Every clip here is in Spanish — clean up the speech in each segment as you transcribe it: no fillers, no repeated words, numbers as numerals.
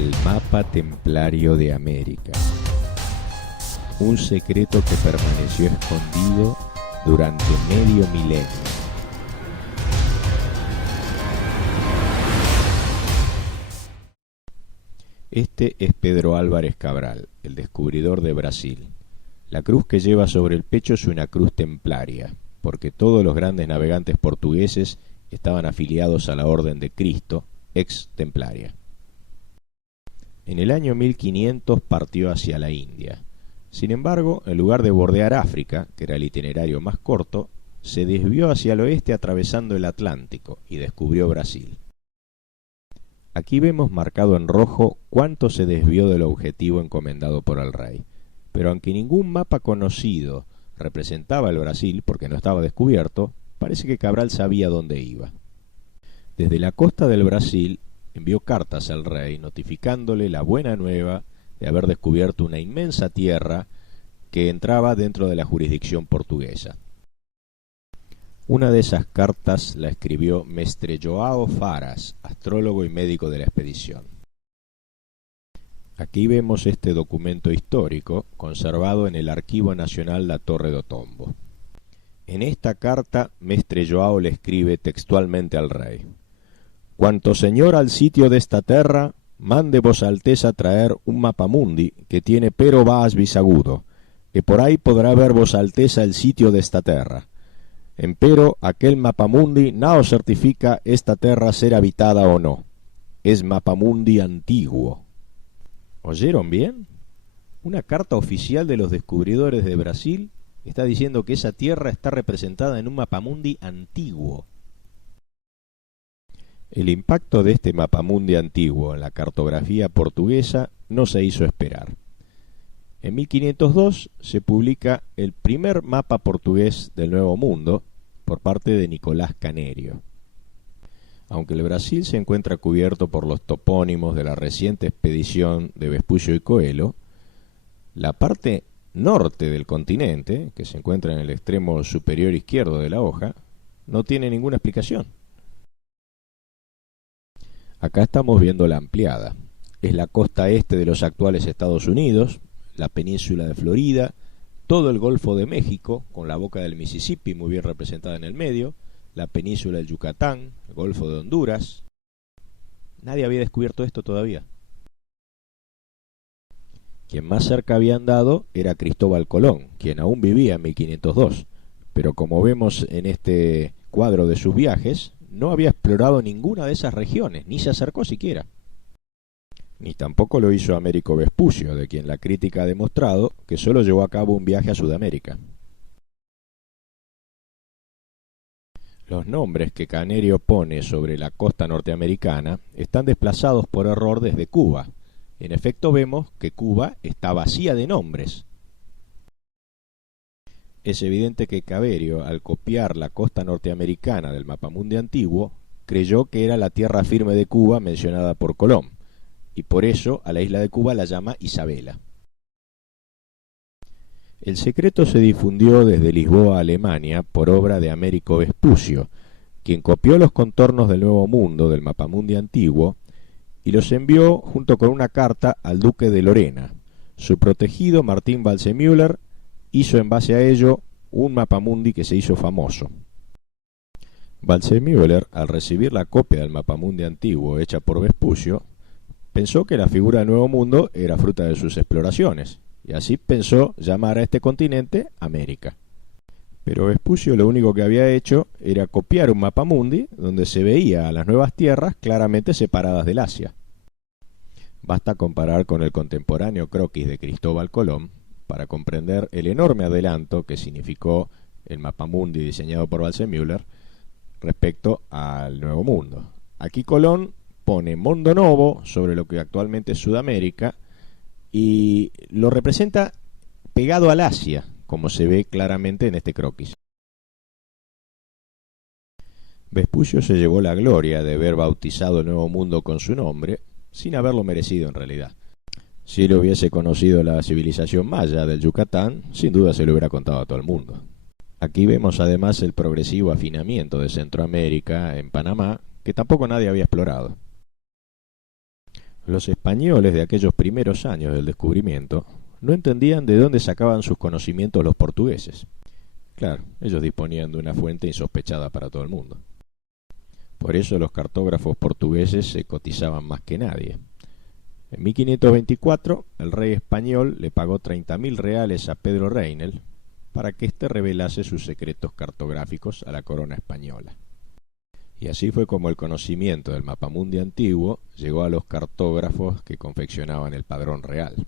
El mapa templario de América. Un secreto que permaneció escondido durante medio milenio. Este es Pedro Álvares Cabral, el descubridor de Brasil. La cruz que lleva sobre el pecho es una cruz templaria, porque todos los grandes navegantes portugueses estaban afiliados a la Orden de Cristo, ex templaria. En el año 1500 partió hacia la India. Sin embargo, en lugar de bordear África, que era el itinerario más corto, se desvió hacia el oeste atravesando el Atlántico y descubrió Brasil. Aquí vemos marcado en rojo cuánto se desvió del objetivo encomendado por el rey. Pero aunque ningún mapa conocido representaba el Brasil porque no estaba descubierto, parece que Cabral sabía dónde iba. Desde la costa del Brasil envió cartas al rey notificándole la buena nueva de haber descubierto una inmensa tierra que entraba dentro de la jurisdicción portuguesa. Una de esas cartas la escribió Mestre Joao Faras, astrólogo y médico de la expedición. Aquí vemos este documento histórico conservado en el Archivo Nacional da Torre do Tombo. En esta carta, Mestre Joao le escribe textualmente al rey: «Cuanto señor al sitio de esta terra, mande vos alteza traer un mapamundi que tiene pero vas bisagudo, que por ahí podrá ver vos alteza el sitio de esta terra. Empero aquel mapamundi no os certifica esta terra ser habitada o no. Es mapamundi antiguo». ¿Oyeron bien? Una carta oficial de los descubridores de Brasil está diciendo que esa tierra está representada en un mapamundi antiguo. El impacto de este mapamundi antiguo en la cartografía portuguesa no se hizo esperar. En 1502 se publica el primer mapa portugués del Nuevo Mundo por parte de Nicolás Canerio. Aunque el Brasil se encuentra cubierto por los topónimos de la reciente expedición de Vespucio y Coelho, la parte norte del continente, que se encuentra en el extremo superior izquierdo de la hoja, no tiene ninguna explicación. Acá estamos viendo la ampliada. Es la costa este de los actuales Estados Unidos, la península de Florida, todo el Golfo de México, con la boca del Mississippi muy bien representada en el medio, la península del Yucatán, el Golfo de Honduras. Nadie había descubierto esto todavía. Quien más cerca había andado era Cristóbal Colón, quien aún vivía en 1502, pero como vemos en este cuadro de sus viajes, no había explorado ninguna de esas regiones, ni se acercó siquiera. Ni tampoco lo hizo Américo Vespucio, de quien la crítica ha demostrado que solo llevó a cabo un viaje a Sudamérica. Los nombres que Canerio pone sobre la costa norteamericana están desplazados por error desde Cuba. En efecto, vemos que Cuba está vacía de nombres. Es evidente que Canerio, al copiar la costa norteamericana del mapamundi antiguo, creyó que era la tierra firme de Cuba mencionada por Colón, y por eso a la isla de Cuba la llama Isabela. El secreto se difundió desde Lisboa, Alemania, por obra de Américo Vespucio, quien copió los contornos del Nuevo Mundo del mapamundi antiguo y los envió junto con una carta al duque de Lorena. Su protegido Martín Waldseemüller hizo en base a ello un mapamundi que se hizo famoso. Waldseemüller, al recibir la copia del mapamundi antiguo hecha por Vespucio, pensó que la figura del Nuevo Mundo era fruta de sus exploraciones, y así pensó llamar a este continente América. Pero Vespucio lo único que había hecho era copiar un mapamundi donde se veía a las nuevas tierras claramente separadas del Asia. Basta comparar con el contemporáneo croquis de Cristóbal Colón para comprender el enorme adelanto que significó el mapamundi diseñado por Waldseemüller respecto al Nuevo Mundo. Aquí Colón pone Mondo Novo sobre lo que actualmente es Sudamérica y lo representa pegado al Asia, como se ve claramente en este croquis. Vespucio se llevó la gloria de haber bautizado el Nuevo Mundo con su nombre, sin haberlo merecido en realidad. Si él hubiese conocido la civilización maya del Yucatán, sin duda se lo hubiera contado a todo el mundo. Aquí vemos además el progresivo afinamiento de Centroamérica en Panamá, que tampoco nadie había explorado. Los españoles de aquellos primeros años del descubrimiento no entendían de dónde sacaban sus conocimientos los portugueses. Claro, ellos disponían de una fuente insospechada para todo el mundo. Por eso los cartógrafos portugueses se cotizaban más que nadie. En 1524, el rey español le pagó 30.000 reales a Pedro Reinel para que éste revelase sus secretos cartográficos a la corona española. Y así fue como el conocimiento del mapamundi antiguo llegó a los cartógrafos que confeccionaban el padrón real.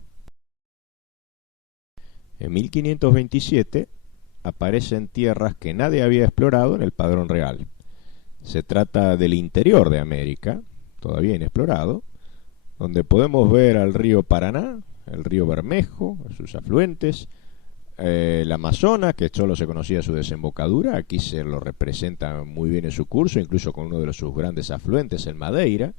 En 1527 aparecen tierras que nadie había explorado en el padrón real. Se trata del interior de América, todavía inexplorado, donde podemos ver al río Paraná, el río Bermejo, sus afluentes, el Amazonas, que solo se conocía su desembocadura, aquí se lo representa muy bien en su curso, incluso con uno de sus grandes afluentes, el Madeira.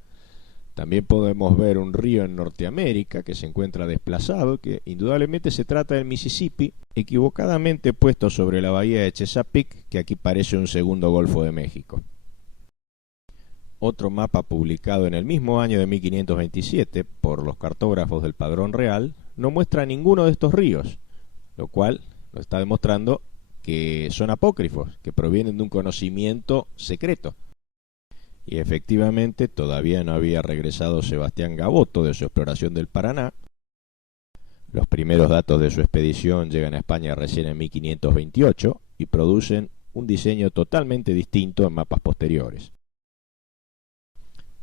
También podemos ver un río en Norteamérica que se encuentra desplazado, que indudablemente se trata del Mississippi, equivocadamente puesto sobre la bahía de Chesapeake, que aquí parece un segundo Golfo de México. Otro mapa publicado en el mismo año de 1527 por los cartógrafos del Padrón Real no muestra ninguno de estos ríos, lo cual nos está demostrando que son apócrifos, que provienen de un conocimiento secreto. Y efectivamente todavía no había regresado Sebastián Gaboto de su exploración del Paraná. Los primeros datos de su expedición llegan a España recién en 1528 y producen un diseño totalmente distinto en mapas posteriores.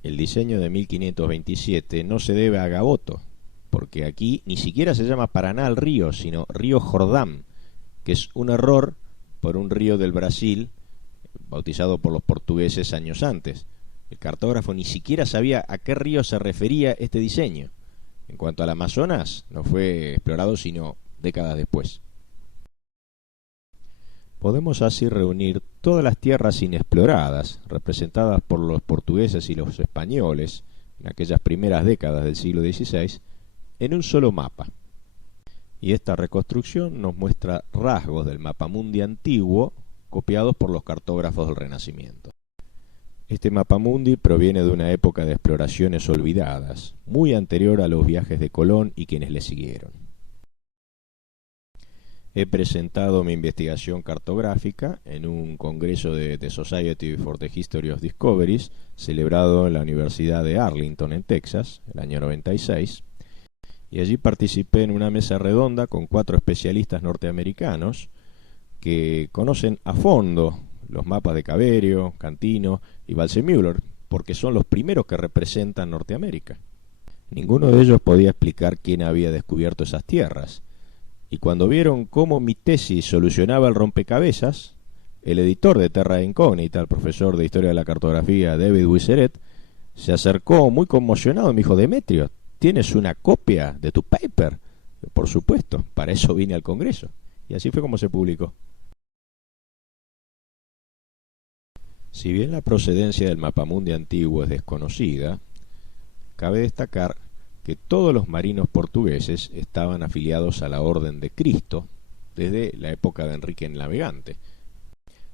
El diseño de 1527 no se debe a Gaboto, porque aquí ni siquiera se llama Paraná el río, sino río Jordán, que es un error por un río del Brasil bautizado por los portugueses años antes. El cartógrafo ni siquiera sabía a qué río se refería este diseño. En cuanto al Amazonas, no fue explorado sino décadas después. Podemos así reunir todas las tierras inexploradas, representadas por los portugueses y los españoles en aquellas primeras décadas del siglo XVI, en un solo mapa. Y esta reconstrucción nos muestra rasgos del mapamundi antiguo copiados por los cartógrafos del Renacimiento. Este mapamundi proviene de una época de exploraciones olvidadas, muy anterior a los viajes de Colón y quienes le siguieron. He presentado mi investigación cartográfica en un congreso de The Society for the History of Discoveries, celebrado en la Universidad de Arlington, en Texas, el año 96, y allí participé en una mesa redonda con 4 especialistas norteamericanos que conocen a fondo los mapas de Caverio, Cantino y Waldseemüller, porque son los primeros que representan Norteamérica. Ninguno de ellos podía explicar quién había descubierto esas tierras, y cuando vieron cómo mi tesis solucionaba el rompecabezas, el editor de Terra Incógnita, el profesor de Historia de la Cartografía David Wisseret, se acercó muy conmocionado y me dijo: Demetrio, ¿tienes una copia de tu paper? Por supuesto, para eso vine al Congreso. Y así fue como se publicó. Si bien la procedencia del mapamundi antiguo es desconocida, cabe destacar que todos los marinos portugueses estaban afiliados a la Orden de Cristo desde la época de Enrique el Navegante.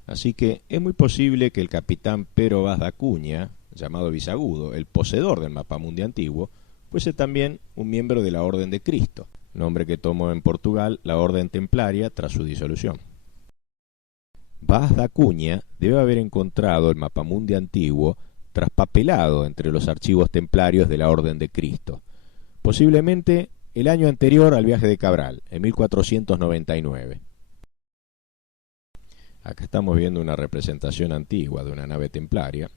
Así que es muy posible que el capitán Pero Vaz da Cunha, llamado Visagudo, el poseedor del mapamundi antiguo, fuese también un miembro de la Orden de Cristo, nombre que tomó en Portugal la Orden Templaria tras su disolución. Vaz da Cunha debe haber encontrado el mapamundi antiguo traspapelado entre los archivos templarios de la Orden de Cristo, posiblemente el año anterior al viaje de Cabral, en 1499. Acá estamos viendo una representación antigua de una nave templaria.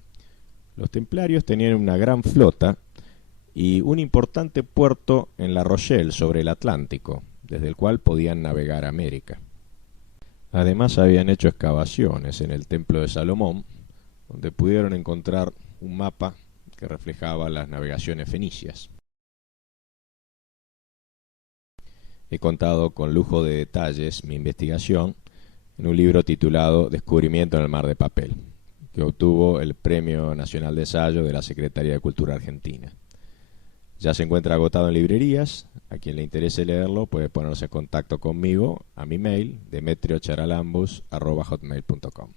Los templarios tenían una gran flota y un importante puerto en La Rochelle, sobre el Atlántico, desde el cual podían navegar a América. Además habían hecho excavaciones en el Templo de Salomón, donde pudieron encontrar un mapa que reflejaba las navegaciones fenicias. He contado con lujo de detalles mi investigación en un libro titulado Descubrimiento en el mar de papel, que obtuvo el Premio Nacional de Ensayo de la Secretaría de Cultura Argentina. Ya se encuentra agotado en librerías. A quien le interese leerlo puede ponerse en contacto conmigo a mi mail demetriocharalambos@hotmail.com.